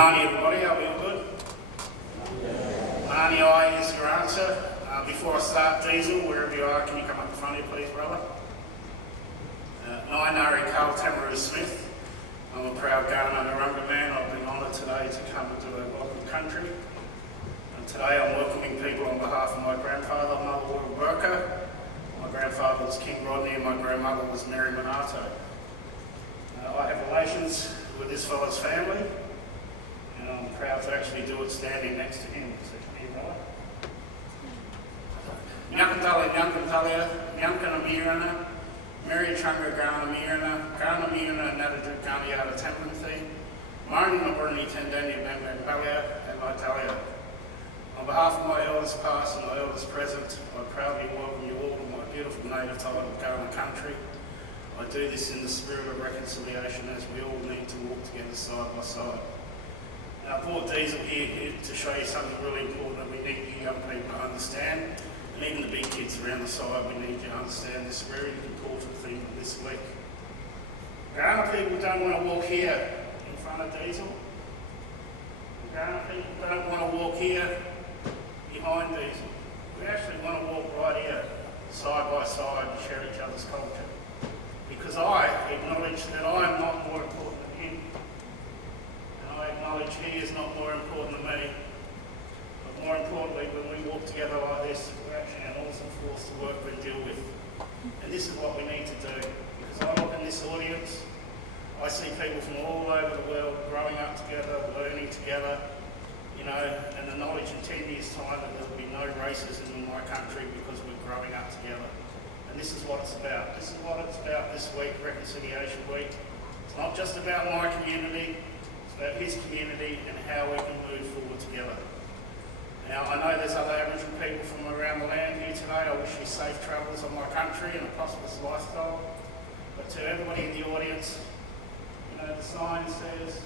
Marnie, everybody. Are we all good? Marnie, I is your answer. Before I start, Diesel, wherever you are, can you come up in front of you, please, brother? Nainari Carl Tamaroo Smith. I'm a proud Kaurna Narungga man. I've been honoured today to come to a welcome country. And today I'm welcoming people on behalf of my grandfather, Mother Worker. My grandfather was King Rodney and my grandmother was Mary Monato. I have relations with this fella's family, and I'm proud to actually do it standing next to him. So come here, brother. Nyankantalia, Nyankana Mirana, Mary Chunga Gana Mirana, Natadu Ganiata Templanthi, Marnie Naburni Tendania Bambalia, and Italia. On behalf of my elders past and my elders present, I proudly welcome you all to my beautiful native title of Kaurna country. I do this in the spirit of reconciliation as we all need to walk together side by side. Now, I brought Diesel here to show you something really important that we need you young people to understand, and even the big kids around the side, we need you to understand this very important thing this week. Kaurna people don't want to walk here in front of Diesel. Kaurna people don't want to walk here behind Diesel. We actually want to walk right here, side by side, and share each other's culture. Because I acknowledge that I am not more important than him. And I acknowledge he is not more important than me. But more importantly, when we walk together like this, we're actually an awesome force to work with and deal with. And this is what we need to do. Because I look in this audience, I see people from all over the world growing up together, learning together, you know, and the knowledge in 10 years' time that there will be no racism in my country because we're growing up together. And this is what it's about. This is what it's about this week, Reconciliation Week. It's not just about my community, it's about his community and how we can move forward together. Now, I know there's other Aboriginal people from around the land here today. I wish you safe travels on my country and a prosperous lifestyle. But to everybody in the audience, you know, the sign says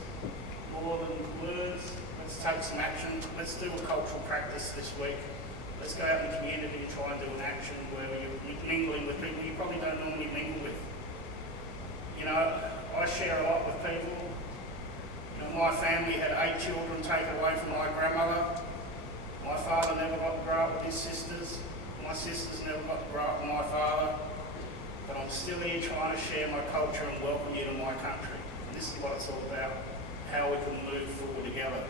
more than words. Let's take some action. Let's do a cultural practice this week. Let's go out in the community and try and do an action where you're mingling with people you probably don't normally mingle with. You know, I share a lot with people. You know, my family had 8 children taken away from my grandmother. My father never got to grow up with his sisters. My sisters never got to grow up with my father. But I'm still here trying to share my culture and welcome you to my country. And this is what it's all about, how we can move forward together.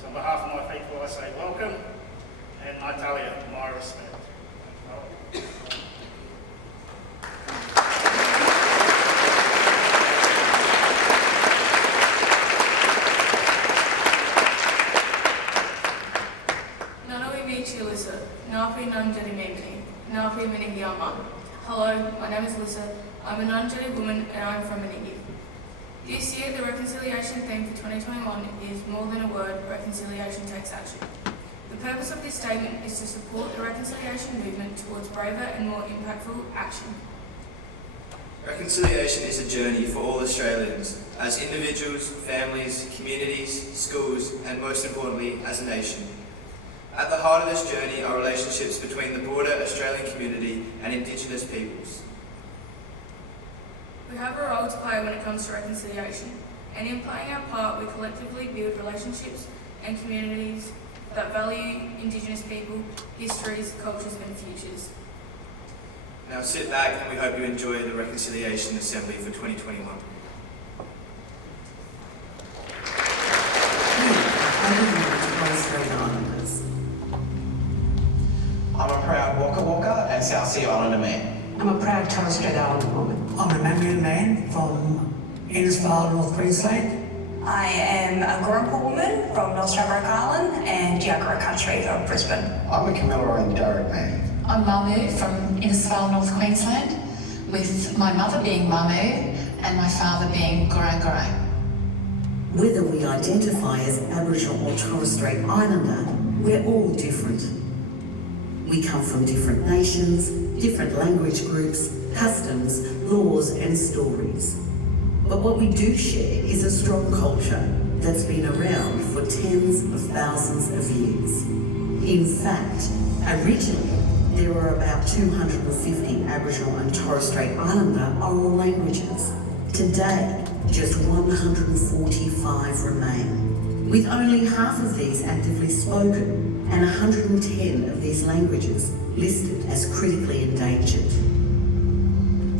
So on behalf of my people, I say welcome. And Natalia, my respect. Hello, my name is Alyssa. I'm a non-gender woman and I'm from Menindee. This year, the reconciliation theme for 2021 is More Than a Word, Reconciliation Takes Action. The purpose of this statement is to support the reconciliation movement towards braver and more impactful action. Reconciliation is a journey for all Australians, as individuals, families, communities, schools, and most importantly, as a nation. At the heart of this journey are relationships between the broader Australian community and Indigenous peoples. We have a role to play when it comes to reconciliation, and in playing our part, we collectively build relationships and communities that value Indigenous people, histories, cultures and futures. Now sit back and we hope you enjoy the Reconciliation Assembly for 2021. I'm a proud Waka Waka and South Sea Islander man. I'm a proud Torres Strait Islander woman. I'm a Mamian man from Innisfail, North Queensland. I am a Gurumpa woman from North Stradbroke Island and Yagara country of Brisbane. I'm a Camilla and Darug man. I'm Mamu from Innisfail, North Queensland, with my mother being Mamu and my father being Gorangarai. Whether we identify as Aboriginal or Torres Strait Islander, we're all different. We come from different nations, different language groups, customs, laws and stories. But what we do share is a strong culture that's been around for tens of thousands of years. In fact, originally, there were about 250 Aboriginal and Torres Strait Islander oral languages. Today, just 145 remain. with only half of these actively spoken and 110 of these languages listed as critically endangered.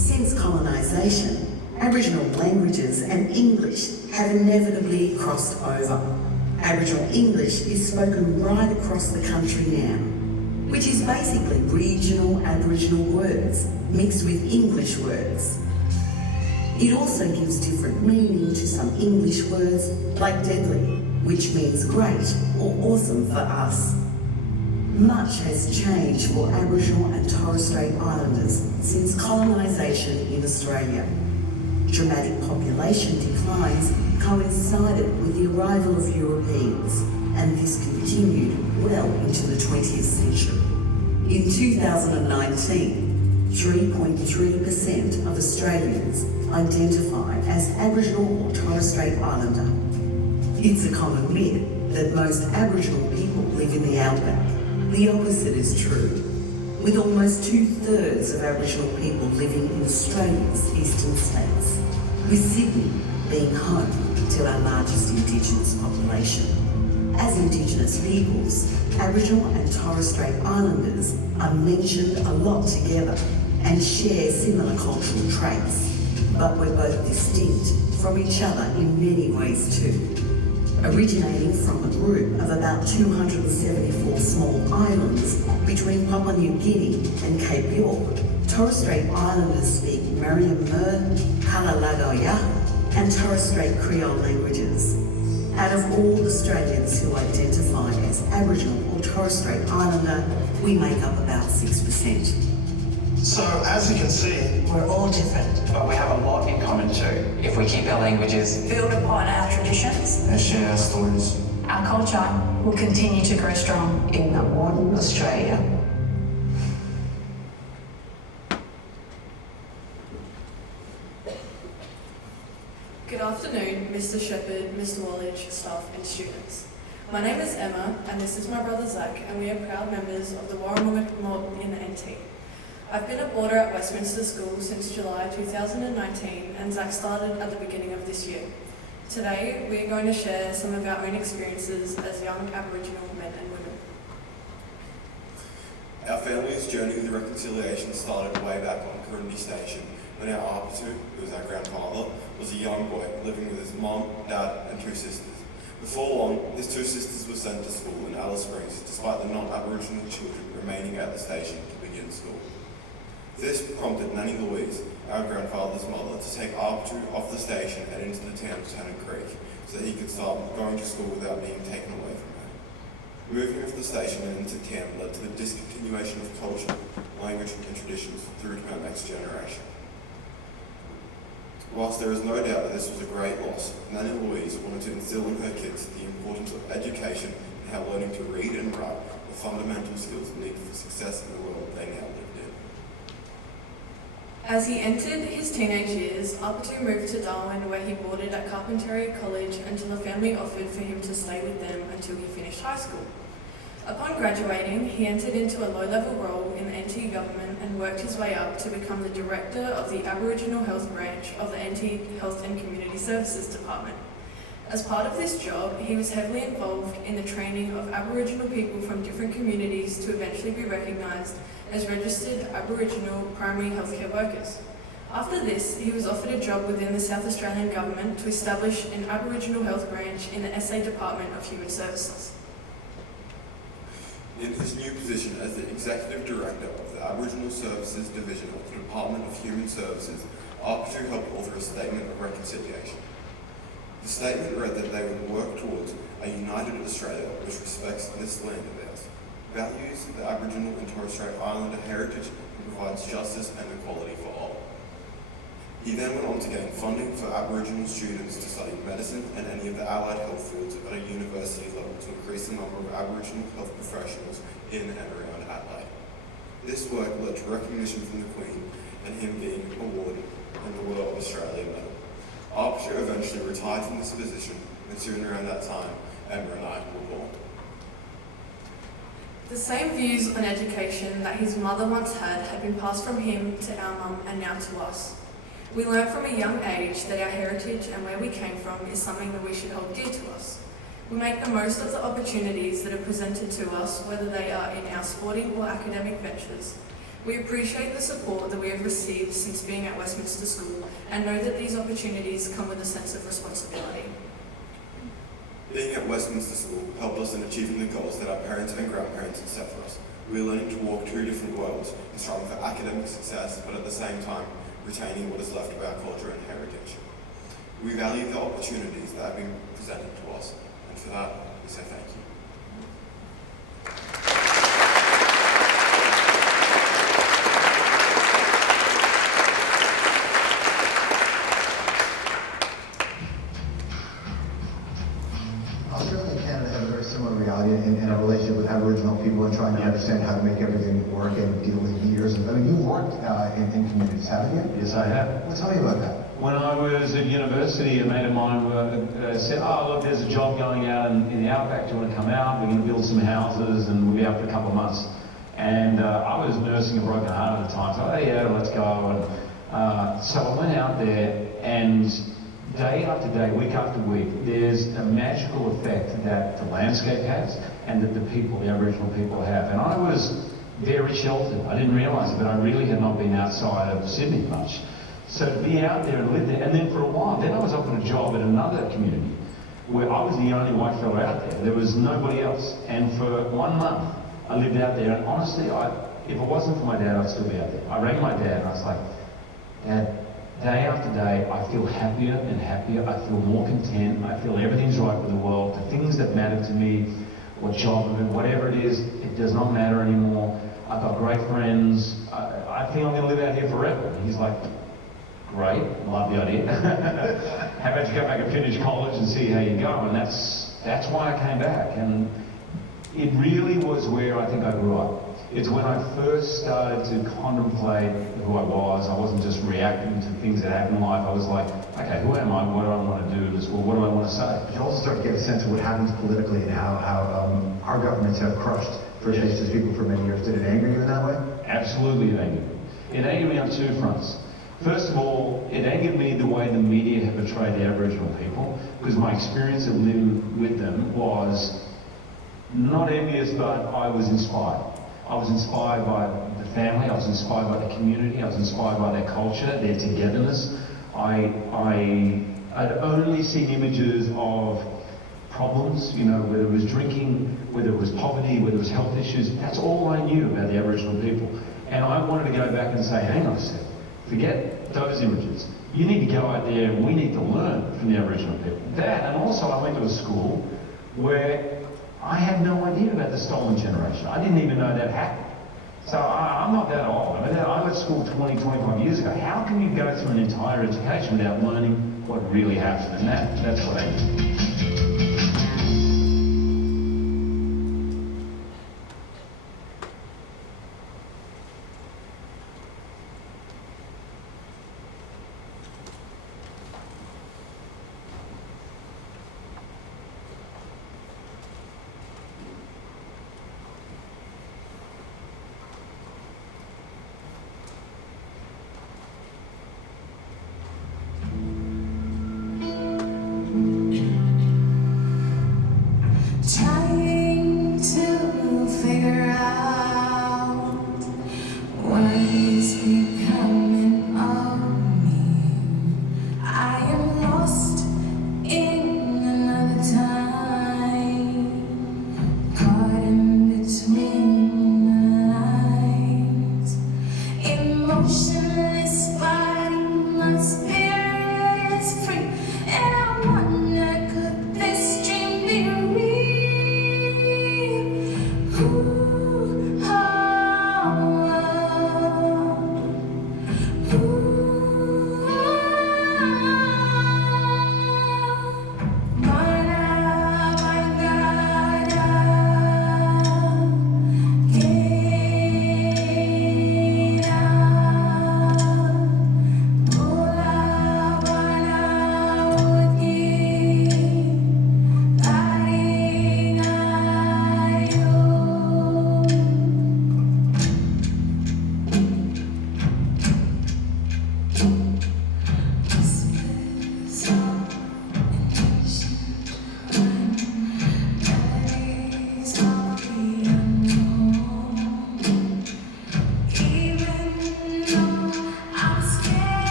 Since colonisation, Aboriginal languages and English have inevitably crossed over. Aboriginal English is spoken right across the country now, which is basically regional Aboriginal words mixed with English words. It also gives different meaning to some English words like deadly, which means great or awesome for us. Much has changed for Aboriginal and Torres Strait Islanders since colonisation in Australia. Dramatic population declines coincided with the arrival of Europeans, and this continued well into the 20th century. In 2019, 3.3% of Australians identify as Aboriginal or Torres Strait Islander. It's a common myth that most Aboriginal people live in the outback. The opposite is true, with almost 2/3 of Aboriginal people living in Australia's eastern states, with Sydney being home to our largest Indigenous population. As Indigenous peoples, Aboriginal and Torres Strait Islanders are mentioned a lot together and share similar cultural traits, but we're both distinct from each other in many ways too. Originating from a group of about 274 small islands between Papua New Guinea and Cape York, Torres Strait Islanders speak Merriam-Mer, Kalalagoya, and Torres Strait Creole languages. Out of all Australians who identify as Aboriginal or Torres Strait Islander, we make up about 6%. So, as you can see, We're all different. but we have a lot in common too. If we keep our languages Build upon our traditions, And share our stories. our culture will continue to grow strong. In the modern Australia. Good afternoon, Mr. Shepherd, Mr. Wallage, staff and students. My name is Emma and this is my brother Zach, and we are proud members of the Warramunga mob in the NT. I've been a boarder at Westminster School since July 2019 and Zach started at the beginning of this year. Today we are going to share some of our own experiences as young Aboriginal men and women. Our family's journey with reconciliation started way back on Kurrundi Station when our Apatu, who was our grandfather, was a young boy living with his mom, dad and 2 sisters. Before long, his 2 sisters were sent to school in Alice Springs despite the non-Aboriginal children remaining at the station to begin school. This prompted Nanny Louise, our grandfather's mother, to take Apatu off the station and into the town of Tanner Creek so that he could start going to school without being taken away from her. Moving off the station and into town led to the discontinuation of culture, language and traditions through to our next generation. Whilst there is no doubt that this was a great loss, Nanny Louise wanted to instill in her kids the importance of education and how learning to read and write were fundamental skills needed for success in the world they now lived in. As he entered his teenage years, Apatu moved to Darwin where he boarded at Carpentaria College until the family offered for him to stay with them until he finished high school. Upon graduating, he entered into a low-level role in the NT government and worked his way up to become the director of the Aboriginal Health Branch of the NT Health and Community Services Department. As part of this job, he was heavily involved in the training of Aboriginal people from different communities to eventually be recognised as registered Aboriginal primary healthcare workers. After this, he was offered a job within the South Australian Government to establish an Aboriginal Health Branch in the SA Department of Human Services. In his new position as the Executive Director of the Aboriginal Services Division of the Department of Human Services, Apatu helped author a statement of reconciliation. The statement read that they would work towards a united Australia which respects this land of ours, values the Aboriginal and Torres Strait Islander heritage, and provides justice and equality for all. He then went on to gain funding for Aboriginal students to study medicine and any of the allied health fields at a university level to increase the number of Aboriginal health professionals in and around Adelaide. This work led to recognition from the Queen and him being awarded the Royal Australian Medal. Apatu eventually retired from this position, and soon around that time, Emma and I were born. The same views on education that his mother once had been passed from him to our mum and now to us. We learned from a young age that our heritage and where we came from is something that we should hold dear to us. We make the most of the opportunities that are presented to us, whether they are in our sporting or academic ventures. We appreciate the support that we have received since being at Westminster School and know that these opportunities come with a sense of responsibility. Being at Westminster School helped us in achieving the goals that our parents and grandparents had set for us. We are learning to walk two different worlds and striving for academic success, but at the same time, retaining what is left of our culture and heritage. We value the opportunities that have been presented to us, and for that, we say thank you. Australia and Canada have a very similar reality in a relationship with Aboriginal people and trying to understand how to make everything work and deal with years. I mean, you've worked in communities, haven't you? Yes, I have. Well, tell me about that. When I was at university, a mate of mine said, oh, look, there's a job going out in the outback. Do you want to come out? We're going to build some houses and we'll be out for a couple of months. And I was nursing a broken heart at the time. So, oh, yeah, let's go. And so I went out there, and day after day, week after week, there's a magical effect that the landscape has and that the people, the Aboriginal people have. And I was very sheltered. I didn't realise it, but I really had not been outside of Sydney much. So to be out there and live there, and then for a while, then I was offered a job at another community where I was the only white fellow out there. There was nobody else. And for 1 month, I lived out there. And honestly, if it wasn't for my dad, I'd still be out there. I rang my dad and I was like, Dad, day after day, I feel happier and happier. I feel more content. I feel everything's right with the world. The things that matter to me, what job I'm in, whatever it is, it does not matter anymore. I've got great friends. I think I'm going to live out here forever. And he's like, great, love the idea. How about you go back and finish college and see how you go? And that's why I came back. And it really was where I think I grew up. It's when I first started to contemplate who I was. I wasn't just reacting to things that happened in life. I was like, okay, who am I? What do I want to do in this world? What do I want to say? You also start to get a sense of what happens politically and how our governments have crushed First Nations people for many years. Did it anger you in that way? Absolutely, it angered me. It angered me on two fronts. First of all, it angered me the way the media have portrayed the Aboriginal people, because my experience of living with them was not envious, but I was inspired. I was inspired by the family, I was inspired by the community, I was inspired by their culture, their togetherness. I'd only seen images of problems, you know, whether it was drinking, whether it was poverty, whether it was health issues. That's all I knew about the Aboriginal people. And I wanted to go back and say, hang on a second, forget those images. You need to go out there and we need to learn from the Aboriginal people. That, and also I went to a school where I had no idea about the stolen generation. I didn't even know that happened. So I'm not that old. I mean, I left school 20, 25 years ago. How can you go through an entire education without learning what really happened? And that's what I did.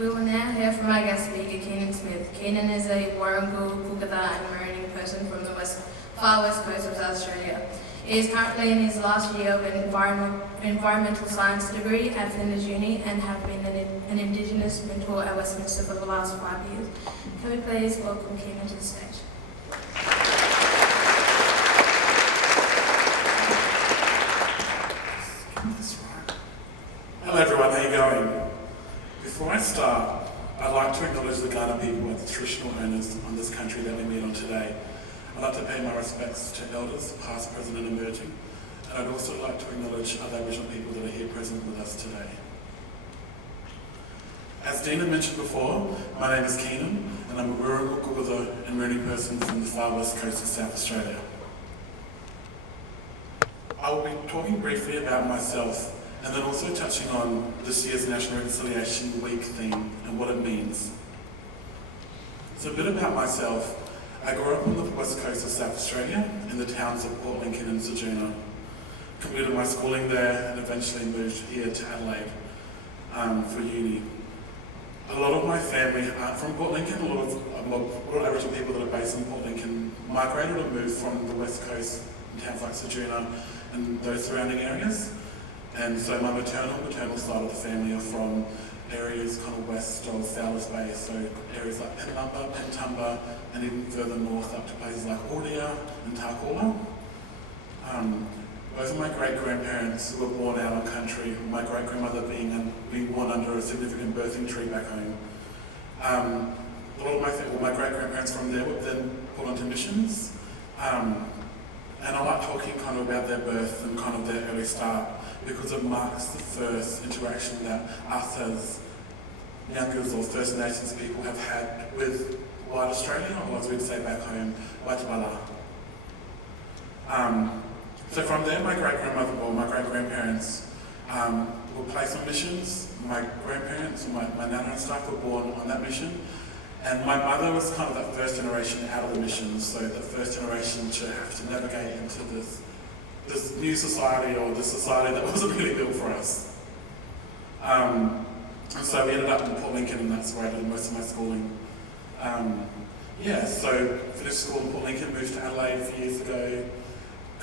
We will now hear from our guest speaker, Keenan Smith. Keenan is a Warrungal, Cookatha and Marooning person from the far west coast of South Australia. He is currently in his last year of an environmental science degree at Flinders Uni and have been an Indigenous mentor at Westminster for the last 5 years. Can we please welcome Keenan to the stage? Hello everyone, how are you going? Before I start, I'd like to acknowledge the Kaurna people as the traditional owners on this country that we meet on today. I'd like to pay my respects to elders, past, present and emerging, and I'd also like to acknowledge other Aboriginal people that are here present with us today. As Dina mentioned before, my name is Keenan, and I'm a Warrungal, Cookatha and Marooney person from the far west coast of South Australia. I will be talking briefly about myself and then also touching on this year's National Reconciliation Week theme and what it means. So a bit about myself. I grew up on the west coast of South Australia in the towns of Port Lincoln and Ceduna. Completed my schooling there and eventually moved here to Adelaide for uni. A lot of my family aren't from Port Lincoln. A lot of Aboriginal people that are based in Port Lincoln migrated or moved from the west coast in towns like Ceduna and those surrounding areas. And so my maternal side of the family are from areas kind of west of Fowler's Bay, so areas like Penlumba, Pentumba, and even further north up to places like Audia and Tarcoola. Both of my great-grandparents who were born out on country, my great-grandmother being born under a significant birthing tree back home. A lot of my great-grandparents from there were then put onto missions. And I like talking kind of about their birth and kind of their early start because it marks the first interaction that us as Youngers or First Nations people have had with white Australia, or as we'd say back home, Waitabala. So from there, my great-grandmother or my great-grandparents were placed on missions. My grandparents, or my nana and stuff were born on that mission. And my mother was kind of that first generation out of the missions, so the first generation to have to navigate into this new society or this society that wasn't really built for us. And so we ended up in Port Lincoln, and that's where I did most of my schooling. So finished school in Port Lincoln, moved to Adelaide a few years ago,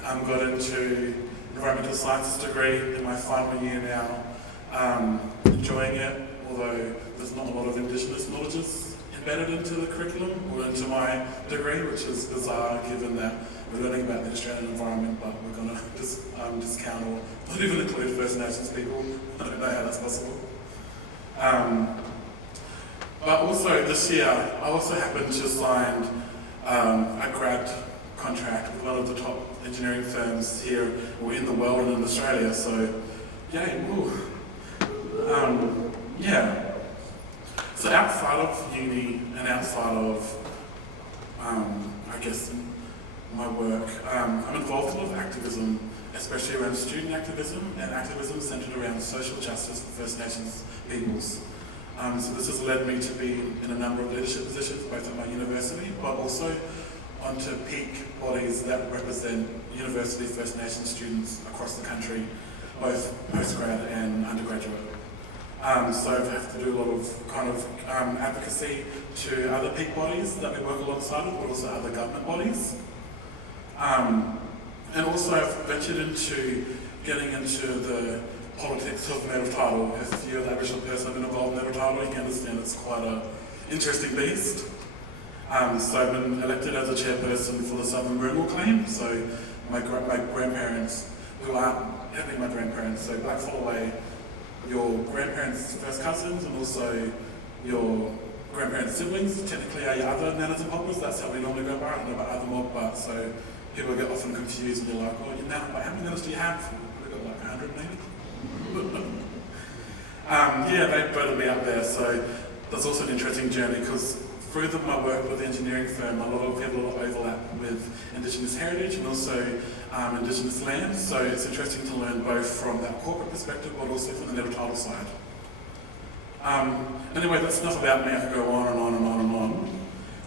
got into environmental sciences degree in my final year now, enjoying it, although there's not a lot of Indigenous knowledges embedded into the curriculum or into my degree, which is bizarre given that we're learning about the Australian environment, but we're going to discount or not even include First Nations people. I don't know how that's possible. But also this year, I also happened to sign a grad contract with one of the top engineering firms here or in the world and in Australia, so yay, woo. So outside of uni and outside of, I guess, my work, I'm involved in a lot of activism, especially around student activism and activism centred around social justice for First Nations peoples. So this has led me to be in a number of leadership positions, both at my university, but also onto peak bodies that represent university First Nations students across the country, both postgrad and undergraduate. So I have to do a lot of kind of advocacy to other peak bodies that we work alongside with, but also other government bodies. And also I've ventured into getting into the politics of native title. If you're the Aboriginal person who's been involved in native title, you can understand it's quite an interesting beast. So I've been elected as a chairperson for the Southern Warrungal claim. So my grandparents, who aren't having my grandparents, so Blackfall Way, your grandparents' first cousins and also your grandparents' siblings technically are your other nanas and poppers. That's how we normally go about it. I don't know about other mob, but so people get often confused and they're like, oh, your nana, but how many nanas do you have? We've got like 100 maybe. They voted me up there, so that's also an interesting journey because through my work with the engineering firm, a lot of people overlap with Indigenous heritage and also Indigenous land, so it's interesting to learn both from that corporate perspective but also from the native title side. Anyway, that's enough about me. I could go on and on and on and on.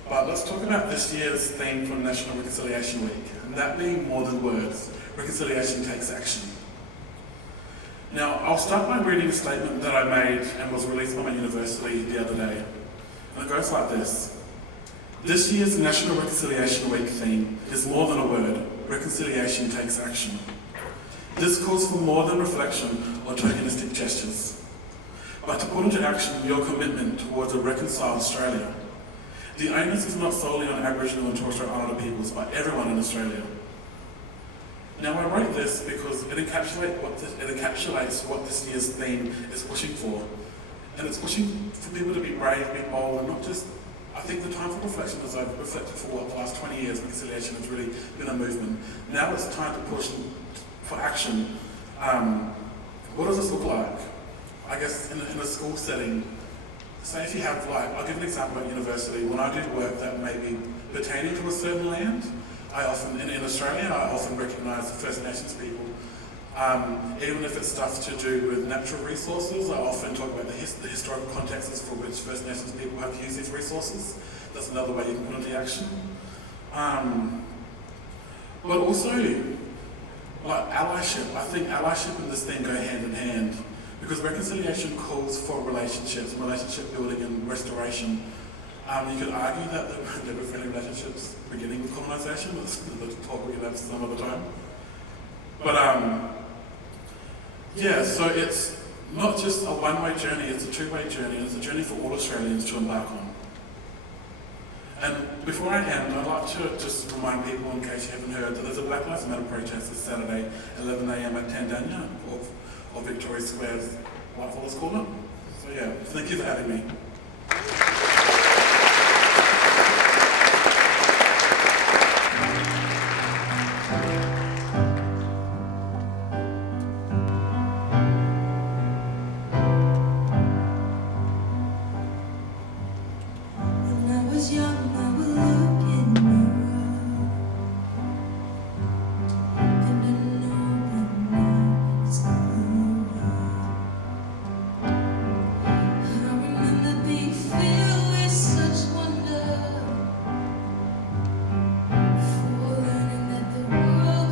But let's talk about this year's theme for National Reconciliation Week, and that being more than words, reconciliation takes action. Now, I'll start by reading a statement that I made and was released by my university the other day. And it goes like this. This year's National Reconciliation Week theme is more than a word. Reconciliation takes action. This calls for more than reflection or tokenistic gestures, but to put into action your commitment towards a reconciled Australia. The onus is not solely on Aboriginal and Torres Strait Islander peoples, but everyone in Australia. Now, I wrote this because it encapsulates what this year's theme is pushing for. And it's pushing for people to be brave, be bold, and not just... I think the time for reflection is I've reflected for the last 20 years. Reconciliation has really been a movement. Now it's time to push for action. What does this look like? I guess in a school setting, say if you have, I'll give an example at university. When I do work that may be pertaining to a certain land, I often, in Australia, I often recognise the First Nations people. Even if it's stuff to do with natural resources, I often talk about the historical contexts for which First Nations people have used these resources. That's another way you can put into action. But also, allyship. I think allyship and this thing go hand in hand, because reconciliation calls for relationships, relationship building and restoration. You could argue that there were friendly relationships beginning with colonisation, but that's another talk we can have some other time. But yeah, so it's not just a one-way journey, it's a two-way journey, and it's a journey for all Australians to embark on. And before I end, I'd like to just remind people, in case you haven't heard, that there's a Black Lives Matter protest this Saturday, 11 a.m. at Tandanya, or Victoria Square's Whitefallers Corner. So yeah, thank you for having me. World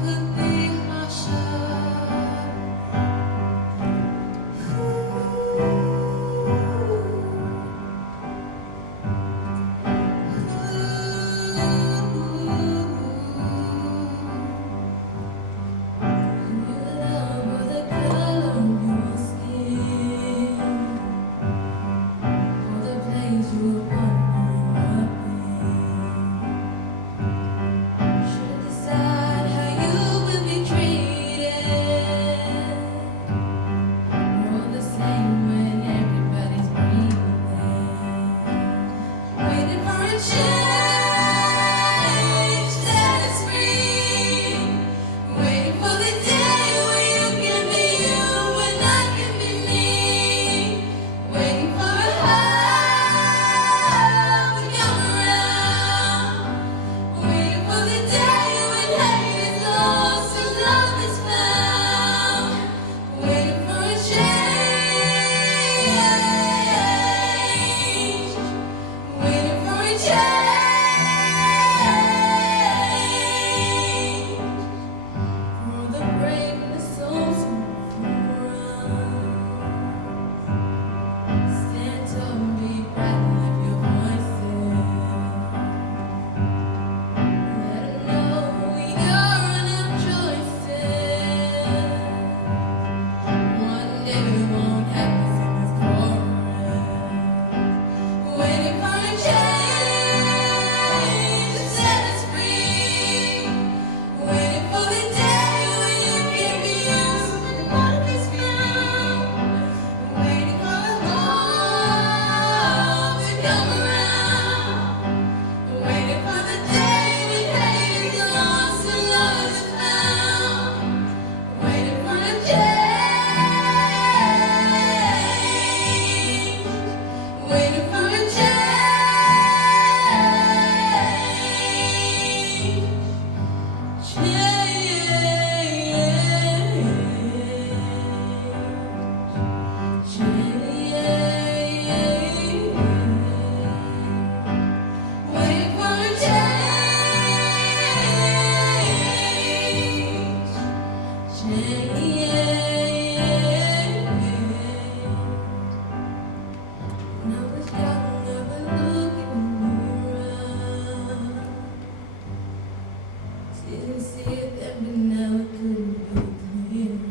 Didn't see it then, but now it couldn't be clearer.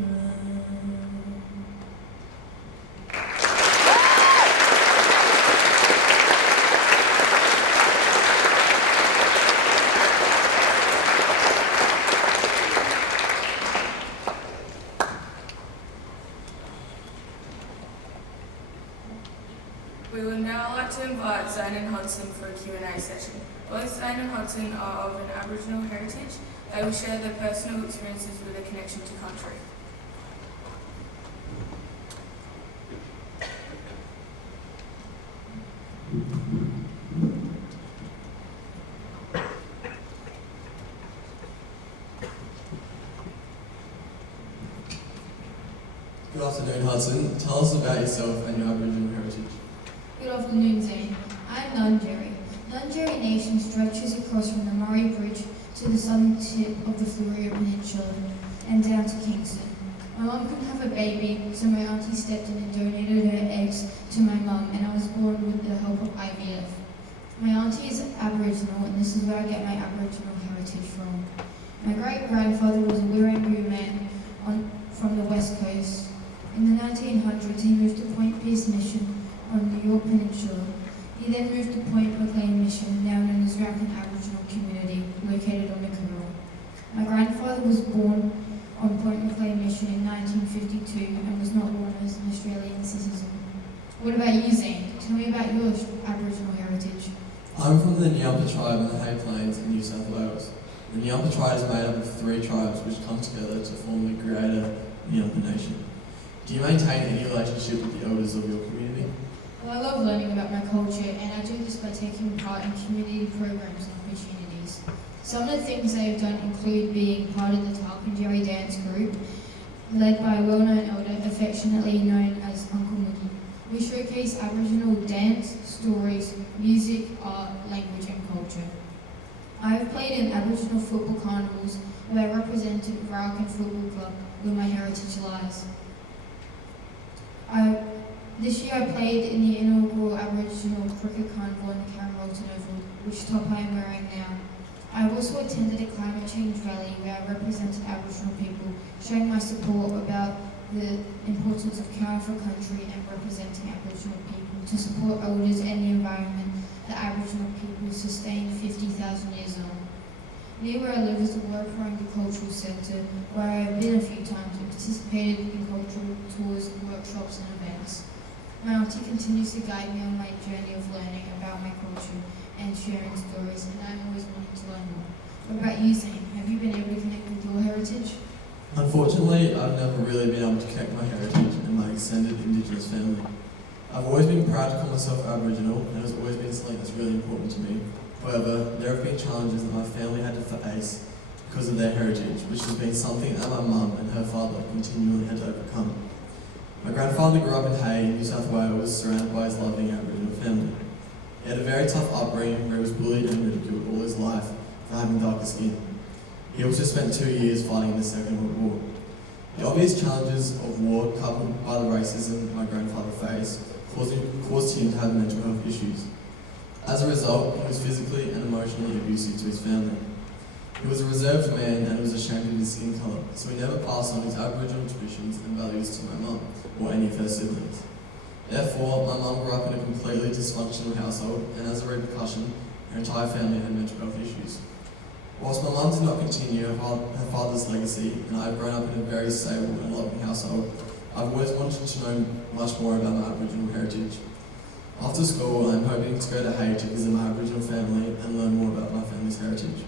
We would now like to invite Zane and Hodson for a Q&A session. Both Zane and Hodson are of an Aboriginal heritage. They will share their personal experiences with a connection to country. Good afternoon, Hudson. Tell us about yourself and your Aboriginal heritage. Good afternoon, Zane. I'm Nungeri. Nungeri Nation stretches across from the Murray Bridge to the southern tip of the Fleurieu Peninsula and down to Kingston. My mum couldn't have a baby, so my auntie stepped in and donated her eggs to my mum, and I was born with the help of IVF. My auntie is Aboriginal, and this is where I get my Aboriginal heritage from. My great-grandfather was a Wirangu man from the west coast. In the 1900s, he moved to Point Pearce Mission on the York Peninsula. He then moved to Point McLean Mission, now known as Rampant Aboriginal Community, located on the Coorong. My grandfather was born on Point McLean Mission in 1952 and was not born as an Australian citizen. What about you, Zane? Tell me about your Aboriginal heritage. I'm from the Nyampa tribe in the Hay Plains in New South Wales. The Nyampa tribe is made up of 3 tribes which come together to form the greater Nyampa Nation. Do you maintain any relationship with the elders of your community? Well, I love learning about my culture, and I do this by taking part in community programs and opportunities. Some of the things I have done include being part of the Tarpinjeri dance group, led by a well-known elder affectionately known as Uncle Mookie. We showcase Aboriginal dance, stories, music, art, language and culture. I have played in Aboriginal football carnivals where I represented Ralcan Football Club, where my heritage lies. This year I played in the inaugural Aboriginal Cricket Carnival in the Caramilton Oval, which top I am wearing now. I also attended a climate change rally where I represented Aboriginal people, showing my support about the importance of caring for country and representing Aboriginal people to support elders and the environment that Aboriginal people sustained 50,000 years on. Near where I live is the Warraparanga Cultural Centre, where I have been a few times and participated in cultural tours, workshops and events. My auntie continues to guide me on my journey of learning about my culture and sharing stories, and I'm always wanting to learn more. What about you, Zane? Have you been able to connect with your heritage? Unfortunately, I've never really been able to connect my heritage and my extended Indigenous family. I've always been proud to call myself Aboriginal, and it has always been something that's really important to me. However, there have been challenges that my family had to face because of their heritage, which has been something that my mum and her father continually had to overcome. My grandfather grew up in Hay, New South Wales, surrounded by his loving Aboriginal family. He had a very tough upbringing where he was bullied and ridiculed all his life for having darker skin. He also spent 2 years fighting in the Second World War. The obvious challenges of war, coupled by the racism my grandfather faced, caused him to have mental health issues. As a result, he was physically and emotionally abusive to his family. He was a reserved man and was ashamed of his skin colour, so he never passed on his Aboriginal traditions and values to my mum or any of her siblings. Therefore, my mum grew up in a completely dysfunctional household, and as a repercussion, her entire family had mental health issues. Whilst my mum did not continue her father's legacy, and I have grown up in a very stable and loving household, I've always wanted to know much more about my Aboriginal heritage. After school, I'm hoping to go to Hay to visit my Aboriginal family and learn more about my family's heritage.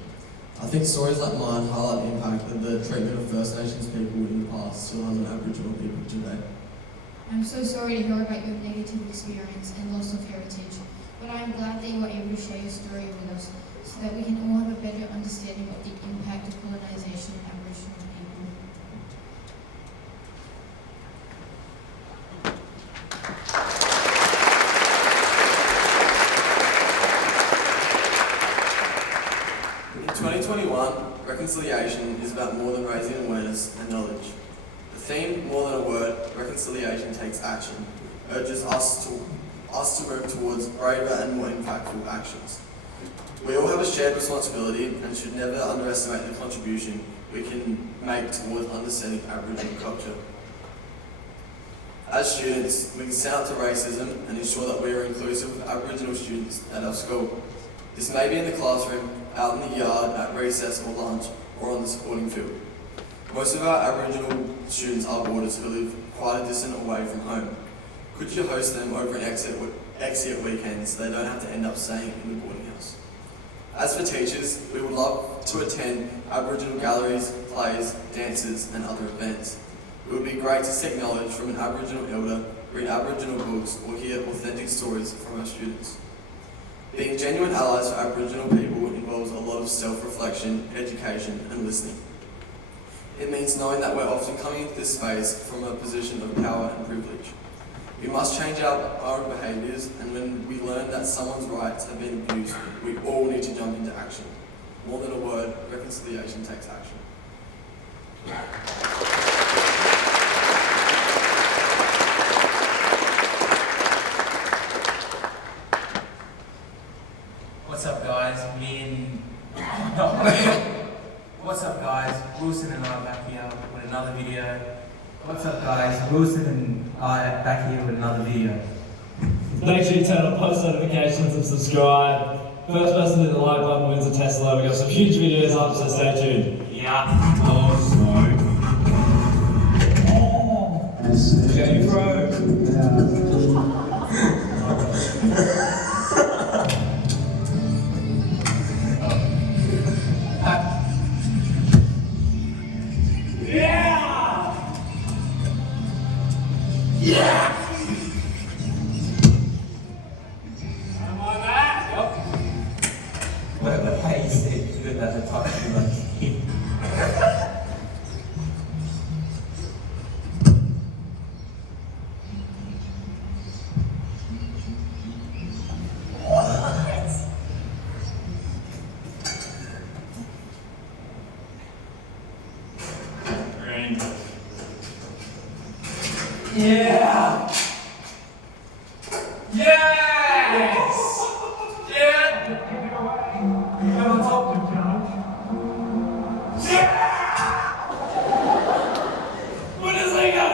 I think stories like mine highlight the impact that the treatment of First Nations people in the past still has on Aboriginal people today. I'm so sorry to hear about your negative experience and loss of heritage, but I am glad that you were able to share your story with us so that we can all have a better understanding of the impact of colonisation on Aboriginal people. In 2021, reconciliation is about more than raising awareness and knowledge. The theme, More Than a Word, Reconciliation Takes Action, urges us to move towards braver and more impactful actions. We all have a shared responsibility and should never underestimate the contribution we can make towards understanding Aboriginal culture. As students, we can stand up to racism and ensure that we are inclusive of Aboriginal students at our school. This may be in the classroom, out in the yard, at recess or lunch, or on the sporting field. Most of our Aboriginal students are boarders who live quite a distance away from home. Could you host them over an exit weekend so they don't have to end up staying in the boarding house? As for teachers, we would love to attend Aboriginal galleries, plays, dances and other events. It would be great to seek knowledge from an Aboriginal elder, read Aboriginal books or hear authentic stories from our students. Being genuine allies for Aboriginal people involves a lot of self-reflection, education and listening. It means knowing that we're often coming into this space from a position of power and privilege. We must change our own behaviours, and when we learn that someone's rights have been abused, we all need to jump into action. More than a word, reconciliation takes action. What's up guys, What's up guys, Wilson and I are back here with another video. What's up guys, Wilson and I are back here with another video. Make sure you turn on post notifications and subscribe. First person to hit the like button wins a Tesla. We've got some huge videos up, so stay tuned. Yeah. Jenny Pro. Yeah! I'm on that! Yep. Whatever way you say it, you got to talk to me like Yeah! Yes! Yeah! Come on top. Yeah! Bundesliga!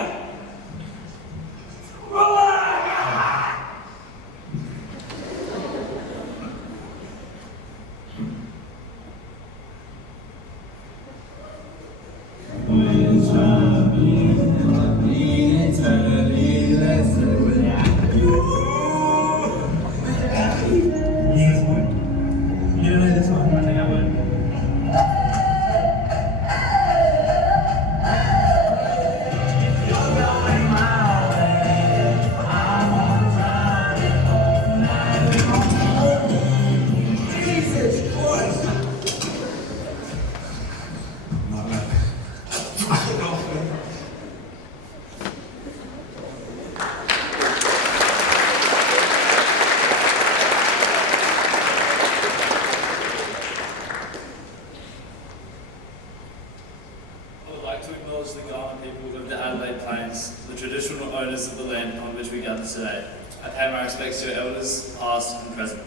The traditional owners of the land on which we gather today. I pay my respects to your elders, past and present.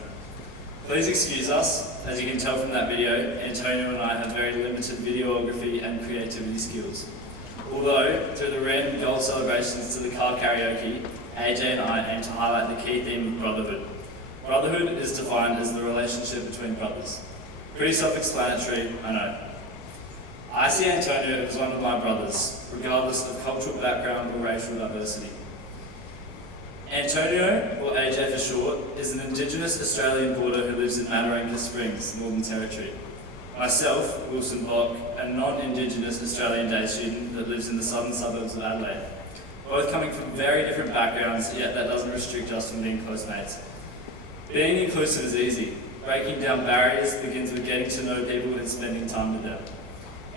Please excuse us. As you can tell from that video, Antonio and I have very limited videography and creativity skills. Although, through the random goal celebrations to the car karaoke, AJ and I aim to highlight the key theme of brotherhood. Brotherhood is defined as the relationship between brothers. Pretty self-explanatory, I know. I see Antonio as one of my brothers, regardless of cultural background or racial diversity. Antonio, or AJ for short, is an Indigenous Australian boarder who lives in Mataranka Springs, Northern Territory. Myself, Wilson Block, a non-Indigenous Australian day student that lives in the southern suburbs of Adelaide. Both coming from very different backgrounds, yet that doesn't restrict us from being close mates. Being inclusive is easy. Breaking down barriers begins with getting to know people and spending time with them.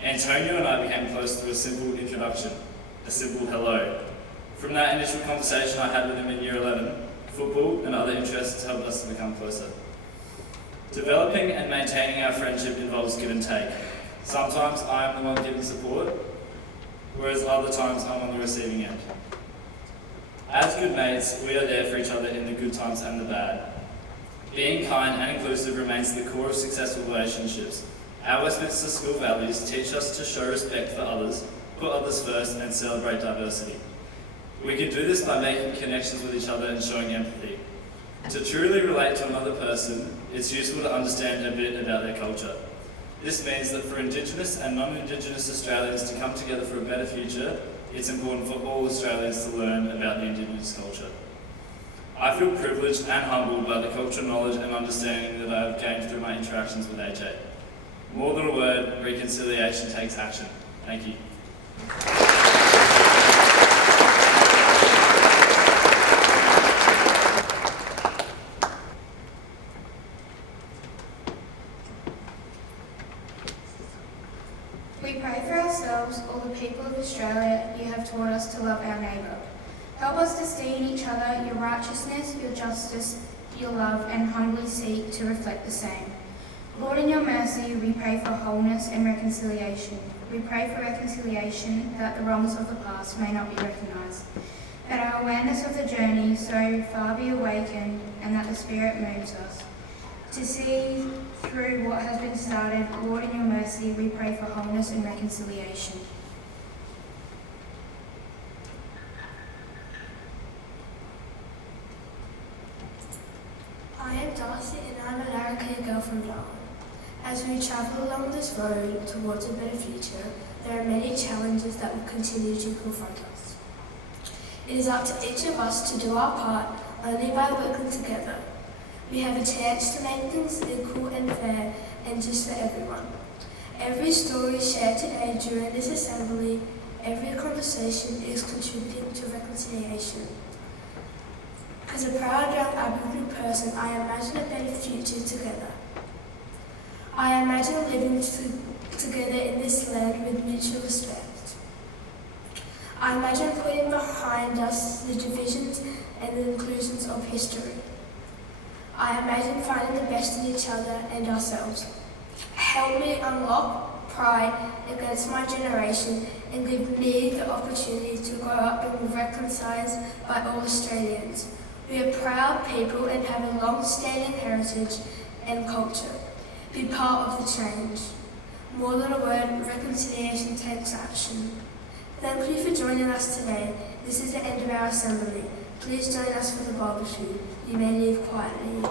Antonio and I became close through a simple introduction, a simple hello. From that initial conversation I had with him in Year 11, football and other interests helped us to become closer. Developing and maintaining our friendship involves give and take. Sometimes I am the one giving support, whereas other times I'm on the receiving end. As good mates, we are there for each other in the good times and the bad. Being kind and inclusive remains the core of successful relationships. Our Westminster School values teach us to show respect for others, put others first, and celebrate diversity. We can do this by making connections with each other and showing empathy. To truly relate to another person, it's useful to understand a bit about their culture. This means that for Indigenous and non-Indigenous Australians to come together for a better future, it's important for all Australians to learn about the Indigenous culture. I feel privileged and humbled by the cultural knowledge and understanding that I have gained through my interactions with AJ. More than a word, reconciliation takes action. Thank you. We pray for ourselves, all the people of Australia. You have taught us to love our neighbour. Help us to see in each other your righteousness, your justice, your love, and humbly seek to reflect the same. Lord, in your mercy, we pray for wholeness and reconciliation. We pray for reconciliation, that the wrongs of the past may not be recognised, that our awareness of the journey so far be awakened, and that the Spirit moves us to see through what has been started. Lord, in your mercy, we pray for wholeness and reconciliation. I am Darcy and I'm a Larrakia girl from Darwin. As we travel along this road towards a better future, there are many challenges that will continue to confront us. It is up to each of us to do our part only by working together. We have a chance to make things equal and fair and just for everyone. Every story shared today during this assembly, every conversation is contributing to reconciliation. As a proud young Aboriginal person, I imagine a better future together. I imagine living together in this land with mutual respect. I imagine putting behind us the divisions and the inclusions of history. I imagine finding the best in each other and ourselves. Help me unlock pride against my generation and give me the opportunity to grow up and be reconciled by all Australians. We are proud people and have a long-standing heritage and culture. Be part of the change. More than a word, reconciliation takes action. Thank you for joining us today. This is the end of our assembly. Please join us for the barbecue. You may leave quietly.